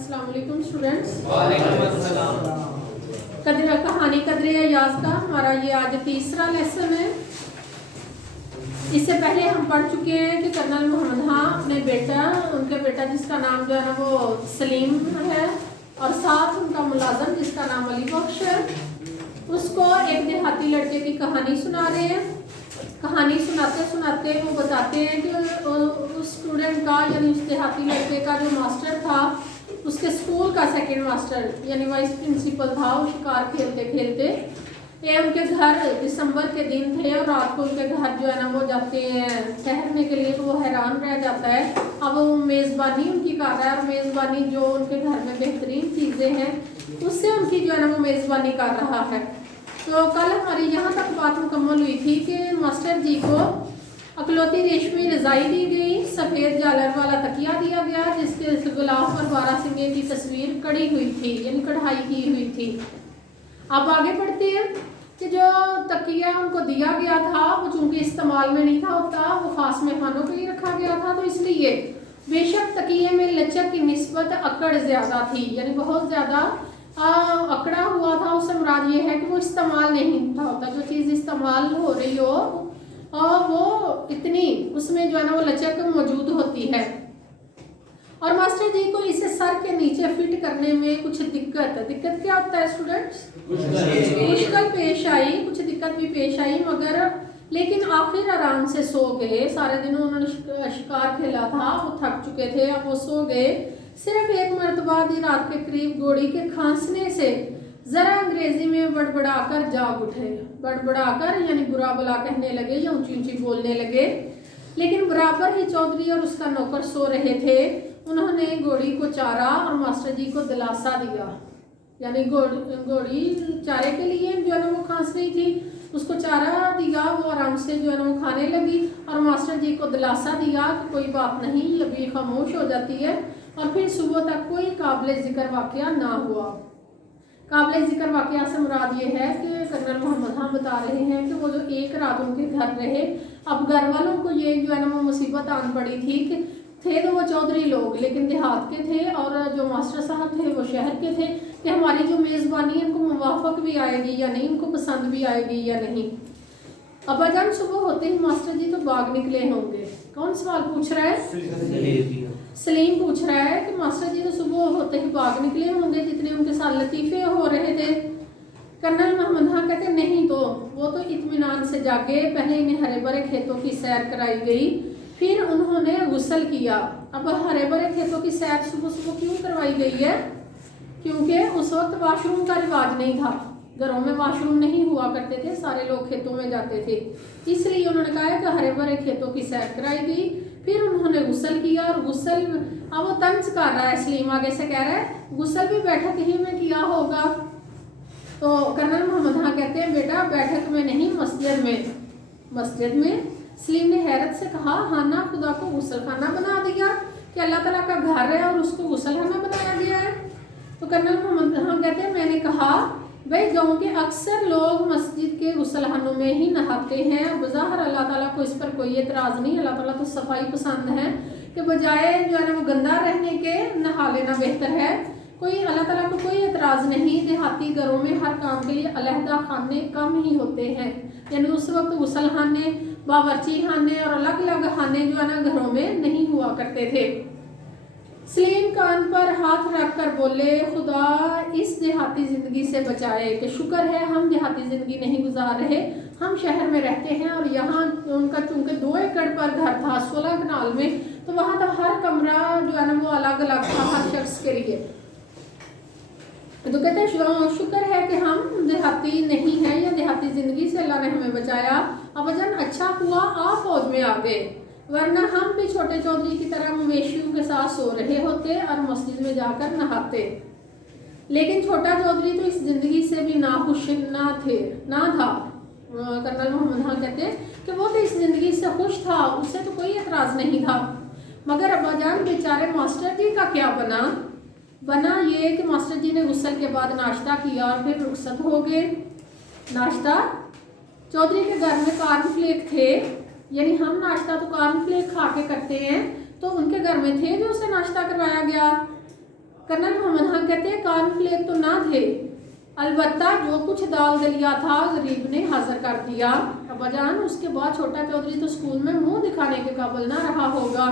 अस्सलाम वालेकुम स्टूडेंट्स। वालेकुम अस्सलाम। कहानी कदरे अयाज का हमारा ये आज तीसरा लेसन है। इससे पहले हम पढ़ चुके हैं कि कर्नल मोहम्मद खां अपने उनके बेटा जिसका नाम जो है ना वो सलीम है और साथ उनका मुलाजम जिसका नाम अली बख्श है, उसको एक देहाती लड़के की कहानी सुना रहे हैं। कहानी सुनाते सुनाते वो बताते हैं कि उस स्टूडेंट का यानी उस देहाती लड़के का जो मास्टर था, उसके स्कूल का सेकंड मास्टर यानी वाइस प्रिंसिपल था, वो शिकार खेलते खेलते ये उनके घर दिसंबर के दिन थे और रात को उनके घर जो है ना वो जाते हैं ठहरने के लिए, तो वो हैरान रह जाता है। अब वो मेज़बानी उनकी कर रहा है और मेज़बानी जो उनके घर में बेहतरीन चीज़ें हैं उससे उनकी जो है ना वो मेज़बानी कर रहा है। तो कल हमारी यहाँ तक बात मुकम्मल हुई थी कि मास्टर जी को अकलौती रेशमी रज़ाई दी गई, सफ़ेद जालर वाला तकिया दिया गया जिसके गुलाब पर बारासिंगे की तस्वीर कड़ी हुई थी यानी कढ़ाई की हुई थी। अब आगे बढ़ते हैं कि जो तकिया उनको दिया गया था वो चूँकि इस्तेमाल में नहीं था होता, वो खास मेहमानों के लिए रखा गया था, तो इसलिए बेशक तकिए में लचक की निस्बत अकड़ ज़्यादा थी यानी बहुत ज़्यादा अकड़ा हुआ था। उससे मुराद ये है कि वो इस्तेमाल नहीं था होता, जो चीज़ इस्तेमाल हो रही हो और वो इतनी उसमें जो है ना वो लचक मौजूद होती है। और मास्टर जी को इसे सर के नीचे फिट करने में कुछ दिक्कत क्या होता है स्टूडेंट्स, मुश्किल पेश आई, कुछ दिक्कत भी पेश आई, मगर लेकिन आखिर आराम से सो गए। सारे दिन उन्होंने शिकार खेला था, वो थक चुके थे, अब वो सो गए। सिर्फ एक मरतबा आधी रात के करीब गोड़ी के खांसने से जरा अंग्रेजी में बड़बड़ाकर जाग उठे। बड़बड़ाकर यानी बुरा भला कहने लगे या ऊंची ऊंची बोलने लगे, लेकिन बराबर ही चौधरी और उसका नौकर सो रहे थे। उन्होंने घोड़ी को चारा और मास्टर जी को दिलासा दिया, यानी घोड़ी चारे के लिए जो है ना वो खांस रही थी, उसको चारा दिया, वो आराम से जो है ना वो खाने लगी और मास्टर जी को दिलासा दिया कि कोई बात नहीं, अभी खामोश हो जाती है। और फिर सुबह तक कोई काबिल ज़िक्र वाक़या ना हुआ। काबिल ज़िक्र वाक़या से मुराद ये है कि कर्नल मोहम्मद खां बता रहे हैं कि वो जो एक रात उनके घर रहे, अब घर वालों को ये जो है ना वो मुसीबत आन पड़ी थी कि थे तो वो चौधरी लोग लेकिन देहात के थे और जो मास्टर साहब थे वो शहर के थे, कि हमारी जो मेज़बानी है उनको मुवाफ़क भी आएगी या नहीं, उनको पसंद भी आएगी या नहीं। अब अजान सुबह होते ही मास्टर जी तो बाग निकले होंगे। कौन सवाल पूछ रहा है? सलीम पूछ रहा है कि मास्टर जी तो सुबह होते ही बाग निकले होंगे, जितने उनके साथ लतीफ़े हो रहे थे। कर्नल मोहम्मद खां कहते नहीं, तो वो तो इत्मीनान से जागे। पहले इन्हें हरे भरे खेतों की सैर कराई गई, फिर उन्होंने गुस्ल किया। अब हरे भरे खेतों की सैर सुबह सुबह क्यों करवाई गई है? क्योंकि उस वक्त वाशरूम का रिवाज नहीं था, घरों में वाशरूम नहीं हुआ करते थे, सारे लोग खेतों में जाते थे, इसलिए उन्होंने कहा है कि हरे भरे खेतों की सैर कराई गई। फिर उन्होंने गुस्ल किया और गुस्ल अब वो तंज कर रहा है, सलीम आगे से कह रहा है गुस्ल भी बैठक ही में किया होगा। तो कर्नल मोहम्मद खां कहते हैं बेटा बैठक में नहीं, मस्जिद में। सलीम ने हैरत से कहा हाँ ना, खुदा को गुस्ल खाना बना दिया कि अल्लाह ताला का घर है और उसको गुस्ल खाना बनाया गया है? तो कर्नल मोहम्मद खां कहते हैं मैंने कहा भाई गाँव के अक्सर लोग मस्जिद के गुस्लखानों में ही नहाते हैं। बज़ाहिर अल्लाह ताला को इस पर कोई एतराज़ नहीं, अल्लाह ताला तो सफाई पसंद है कि बजाय जो है ना वो गंदा रहने के नहा लेना बेहतर है। कोई अल्लाह ताला को कोई एतराज़ नहीं। देहाती घरों में हर काम के लिए अलहदा खाने कम ही होते हैं, यानी उस वक्त गुस्लखाने, बावर्ची खाने और अलग अलग खाने जो है ना घरों में नहीं हुआ करते थे। सलीम कान पर हाथ रख कर बोले खुदा इस देहाती ज़िंदगी से बचाए, कि शुक्र है हम देहाती ज़िंदगी नहीं गुजार रहे, हम शहर में रहते हैं। और यहाँ उनका चूँकि 2 एकड़ पर घर था 16 कनाल में, तो वहाँ तो हर कमरा जो है ना वो अलग अलग था हर शख्स के लिए। तो कहते हैं शुक्र है कि हम देहाती नहीं हैं या देहाती ज़िंदगी से अल्लाह ने हमें बचाया। अब जन अच्छा हुआ आप फौज में आ गए, वरना हम भी छोटे चौधरी की तरह मवेशियों के साथ सो रहे होते और मस्जिद में जाकर नहाते। लेकिन छोटा चौधरी तो इस जिंदगी से भी नाखुश ना था। कर्नल मोहम्मद खां कहते हैं कि वो तो इस जिंदगी से खुश था, उससे तो कोई एतराज़ नहीं था। मगर अब्बाजान बेचारे मास्टर जी का क्या बना ये कि मास्टर जी ने गुस्ल के बाद नाश्ता किया और फिर रुखसत हो गए। नाश्ता चौधरी के घर में कॉर्नफ्लेक थे, यानी हम नाश्ता तो कॉर्नफ्लेक खा के करते हैं, तो उनके घर में थे जो उसे नाश्ता करवाया गया। कर्नल कॉर्नफ्लेक्स तो ना थे, अलबत्ता जो कुछ दाल दलिया था गरीब ने हाजिर कर दिया। अब्बाजान, उसके बाद छोटा चौधरी तो स्कूल में मुंह दिखाने के काबिल ना रहा होगा।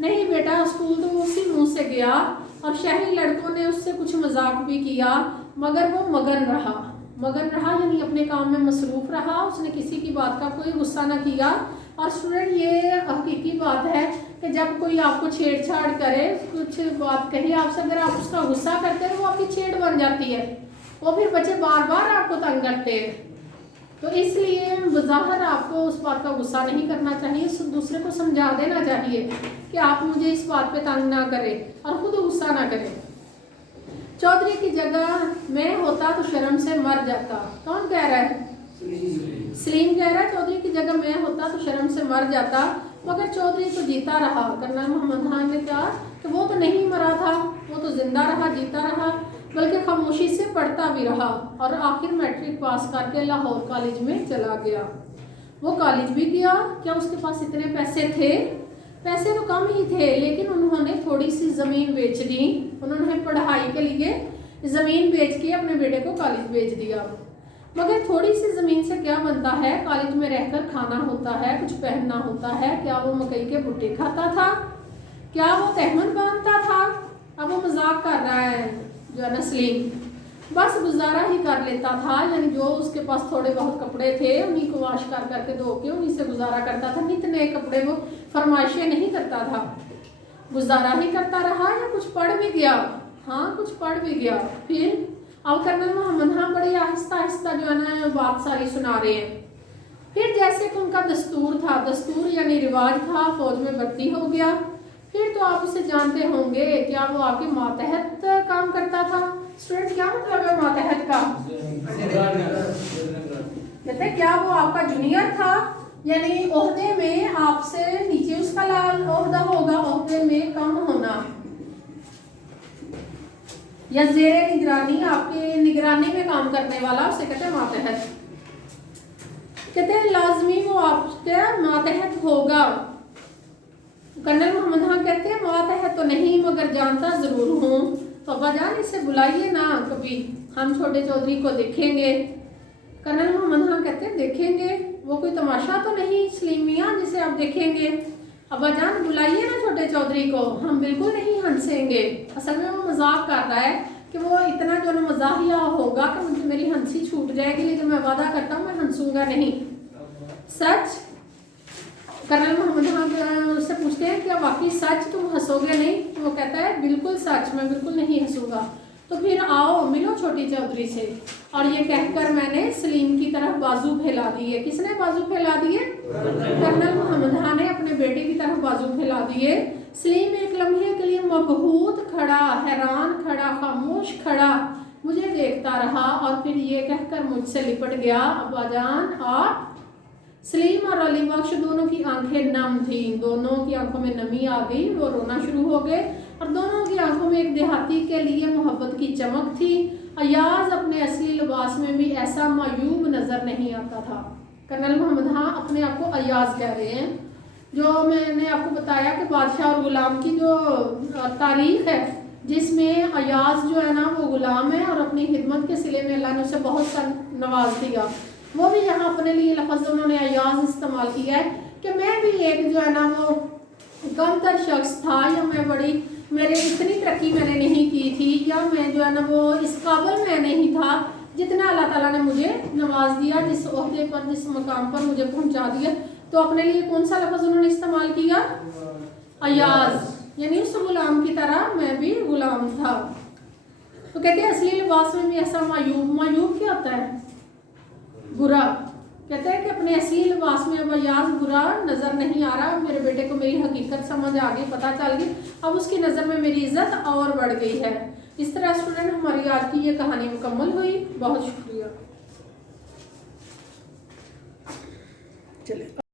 नहीं बेटा, स्कूल तो उसी मुंह से गया और शहरी लड़कों ने उससे कुछ मजाक भी किया, मगर वो मगन रहा यानी अपने काम में मसरूफ रहा। उसने किसी की बात का कोई गुस्सा ना किया। और स्टूडेंट, ये हकीकी बात है कि जब कोई आपको छेड़छाड़ करे, कुछ बात कही आपसे, अगर आप उसका गुस्सा करते हैं वो आपकी छेड़ बन जाती है, वो फिर बच्चे बार बार आपको तंग करते हैं। तो इसलिए बज़ाहिर आपको उस बात का गुस्सा नहीं करना चाहिए, दूसरे को समझा देना चाहिए कि आप मुझे इस बात पे तंग ना करें और खुद गुस्सा ना करें। चौधरी की जगह मैं होता तो शर्म से मर जाता। कौन कह रहा है? सलीम कह रहा है चौधरी की जगह मैं होता तो शर्म से मर जाता, मगर चौधरी तो जीता रहा। कर्नल मोहम्मद खान ने कहा कि वो तो नहीं मरा था, वो तो जिंदा रहा, जीता रहा, बल्कि खामोशी से पढ़ता भी रहा और आखिर मैट्रिक पास करके लाहौर कॉलेज में चला गया। वो कॉलेज भी गया। क्या उसके पास इतने पैसे थे? पैसे तो कम ही थे, लेकिन उन्होंने थोड़ी सी ज़मीन बेच दी। उन्होंने पढ़ाई के लिए ज़मीन बेच के अपने बेटे को कॉलेज भेज दिया। मगर थोड़ी सी ज़मीन से क्या बनता है? कॉलेज में रहकर खाना होता है, कुछ पहनना होता है। क्या वो मकई के भुट्टे खाता था? क्या वो तहमन बांधता था? अब वो मजाक कर रहा है जो है ना सलीम, बस गुजारा ही कर लेता था। यानी जो उसके पास थोड़े बहुत कपड़े थे उन्हीं को वाश कर करके धो के उन्हीं से गुजारा करता था। नित नए कपड़े वो फरमाइशें नहीं करता था, गुजारा ही करता रहा। या कुछ पढ़ भी गया? हाँ, कुछ पढ़ भी गया। फिर अब कर्नल मोहम्मद खान बड़े आहिस्ता आहिस्ता जो है ना बात सारी सुना रहे हैं। फिर जैसे कि उनका दस्तूर था, दस्तूर यानी रिवाज था, फौज में भर्ती हो गया। फिर तो आप इसे जानते होंगे, क्या वो आपके मातहत काम करता था? स्टूडेंट, क्या मतलब है मातहत का? कहते क्या वो आपका जूनियर था? यानी ओहदे में आपसे नीचे उसका ओहदा होगा, ओहदे में कम होना, या ज़ेरे निगरानी, आपके निगरानी में काम करने वाला, उसे कहते हैं मातहत। कहते हैं लाजमी वो आपके मातहत होगा। कर्नल मोहम्मद खान कहते हैं मातहत तो नहीं, मगर जानता ज़रूर हूँ। तो अब्बाजान, इसे बुलाइए ना कभी, हम छोटे चौधरी को देखेंगे। कर्नल मोहम्मद खान कहते हैं देखेंगे, वो कोई तमाशा तो नहीं सलीम मियां जिसे आप देखेंगे। अब्बाजान, बुलाइए ना छोटे चौधरी को, हम बिल्कुल नहीं हंसेंगे। असल में वो मजाक कर रहा है कि वो इतना जो ना मजाहिया होगा कि मुझे मेरी हंसी छूट जाएगी, लेकिन मैं वादा करता हूँ मैं हंसूंगा नहीं। सच? कर्नल मोहम्मद खान उससे पूछते हैं क्या वाकई सच तुम हंसोगे नहीं? तो वो कहता है बिल्कुल सच, मैं बिल्कुल नहीं हंसूंगा। तो फिर आओ मिलो छोटी चौधरी से। और ये कहकर मैंने सलीम की तरफ बाजू फैला दिए। किसने बाजू फैला दिए? कर्नल मोहम्मद खान ने अपने बेटे की तरफ बाजू फैला दिए। सलीम एक लम्हे के लिए मबहूत खड़ा, हैरान खड़ा, खामोश खड़ा मुझे देखता रहा और फिर ये कहकर मुझसे लिपट गया, अब्बाजान आप? सलीम और अली बख्श दोनों की आंखें नम थी, दोनों की आंखों में नमी आ गई, वो रोना शुरू हो गए और दोनों की आंखों में एक देहाती के लिए मोहब्बत की चमक थी। अयाज अपने असली लिबास में भी ऐसा मायूब नजर नहीं आता था। कर्नल मोहम्मद खान अपने आप को अयाज कह रहे हैं। जो मैंने आपको बताया कि बादशाह और गुलाम की जो तारीख है, जिसमें अयाज जो है ना वो गुलाम है और अपनी खिदमत के सिले में अल्लाह ने उसे बहुत सा नवाज दिया, वो भी यहाँ अपने लिए लफ्ज़ उन्होंने अयाज इस्तेमाल किया है कि मैं भी एक जो है ना वो कमतर शख्स था, या मैं बड़ी मेरे इतनी तरक्की मैंने नहीं की थी, या मैं जो है ना वो इस काबिल मैं नहीं था जितना अल्लाह ताला ने मुझे नवाज दिया, जिस ओहदे पर, जिस मकाम पर मुझे पहुंचा दिया। तो अपने लिए कौन सा लफ्ज़ उन्होंने इस्तेमाल किया? अयाज, यानी उस गुलाम की तरह मैं भी गुलाम था। तो कहते हैं असली लिबास में भी ऐसा मायूब क्या होता है? बुरा। कहते हैं कि अपने असली लिबास में अब अयाज बुरा नज़र नहीं आ रहा। मेरे बेटे को मेरी हकीकत समझ आ गई, पता चल गई, अब उसकी नज़र में मेरी इज्जत और बढ़ गई है। इस तरह स्टूडेंट हमारी आज की ये कहानी मुकम्मल हुई। बहुत शुक्रिया। चले।